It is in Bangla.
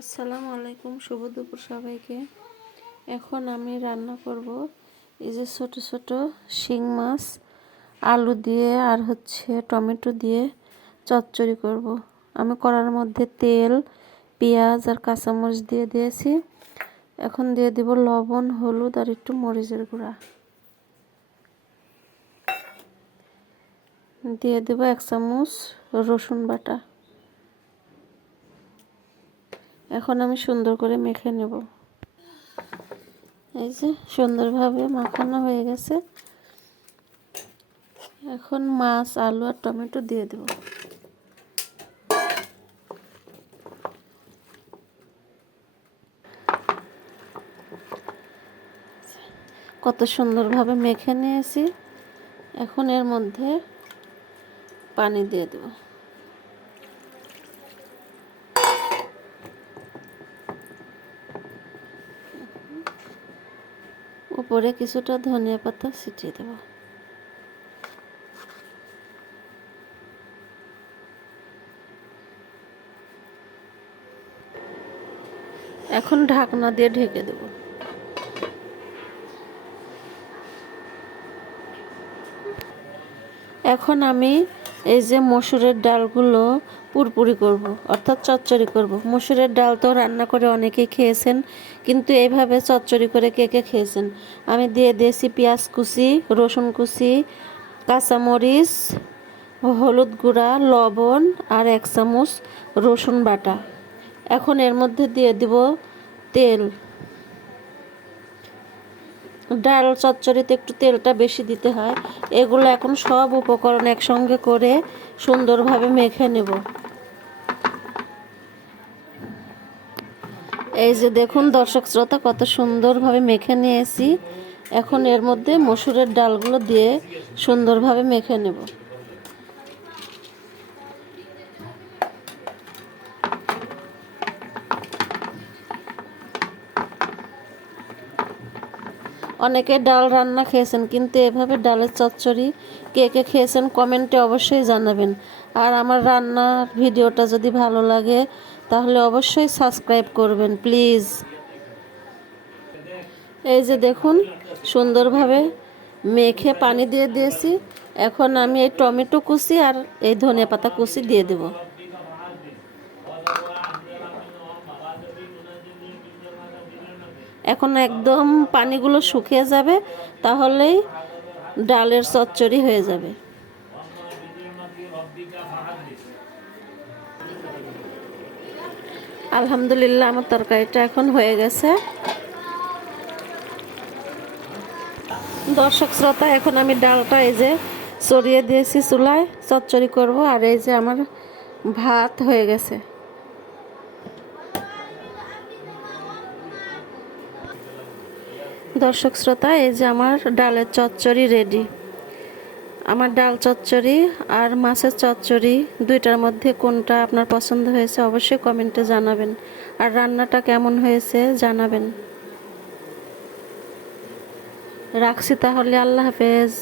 আসসালামু আলাইকুম, শুভ দুপুর সবাইকে। এখন আমি রান্না করব এই যে ছোট ছোট শিং মাছ আলু দিয়ে আর টমেটো দিয়ে চচ্চড়ি করব। আমি কড়ার মধ্যে তেল, পেঁয়াজ আর কাঁচামরিচ দিয়ে দিয়েছি। এখন দিয়ে দিব লবণ, হলুদ আর একটু মরিচের গুঁড়া। দিয়ে দেব 1 চামচ রসুন বাটা। এখন আমি সুন্দর করে মেখে নেব। এই যে সুন্দরভাবে মাখানো হয়ে গেছে। এখন মাছ, আলু আর টমেটো দিয়ে দেব। কত সুন্দরভাবে মেখে নিয়েছি। এখন এর মধ্যে পানি দিয়ে দেব। উপরে কিছুটা ধনিয়া পাতা ছিটিয়ে দেব। এখন ঢাকনা দিয়ে ঢেকে দেব। এখন আমি এই যে মসুরের ডালগুলো পুরপুরি করব, অর্থাৎ চচ্চড়ি করব। মসুরের ডাল তো রান্না করে অনেকেই খেয়েছেন, কিন্তু এইভাবে চচ্চড়ি করে কে কে খেয়েছেন? আমি দিয়ে দিয়েছি পেঁয়াজ কুচি, রসুন কুচি, কাঁচামরিচ, হলুদ গুঁড়া, লবণ আর 1 চামচ রসুন বাটা। এখন এর মধ্যে দিয়ে দিব তেল। ডাল চচ্চড়িতে একটু তেলটা বেশি দিতে হয়। এগুলো এখন সব উপকরণ একসঙ্গে করে সুন্দরভাবে মেখে নেব। এই যে দেখুন দর্শক শ্রোতা, কত সুন্দরভাবে মেখে নিয়েছি। এখন এর মধ্যে মসুরের ডালগুলো দিয়ে সুন্দরভাবে মেখে নেব। অনেকে ডাল রান্না খেয়েছেন, কিন্তু এভাবে ডালের চচ্চড়ি কে কে খেয়েছেন কমেন্টে অবশ্যই জানাবেন। আর আমার রান্নার ভিডিওটা যদি ভালো লাগে তাহলে অবশ্যই সাবস্ক্রাইব করবেন প্লিজ। এই যে দেখুন সুন্দরভাবে মেখে পানি দিয়ে দিয়েছি। এখন আমি এই টমেটো কুচি আর এই ধনিয়া পাতা কুচি দিয়ে দেব। এখন একদম পানিগুলো শুকিয়ে যাবে, তাহলেই ডালের চচ্চড়ি হয়ে যাবে। আলহামদুলিল্লাহ, আমার তরকারিটা এখন হয়ে গেছে। দর্শক শ্রোতা, এখন আমি ডালটা এই যে চড়িয়ে দিয়েছি চুলায়, চচ্চড়ি করব। আর এই যে আমার ভাত হয়ে গেছে। দর্শক শ্রোতা, এই যে আমার ডালের চচ্চড়ি রেডি। আমার ডাল চচ্চড়ি আর মাছের চচ্চড়ি দুইটার মধ্যে কোনটা আপনার পছন্দ হয়েছে অবশ্যই কমেন্টে জানাবেন। আর রান্নাটা কেমন হয়েছে জানাবেন। রাখছি তাহলে, আল্লাহ হাফেজ।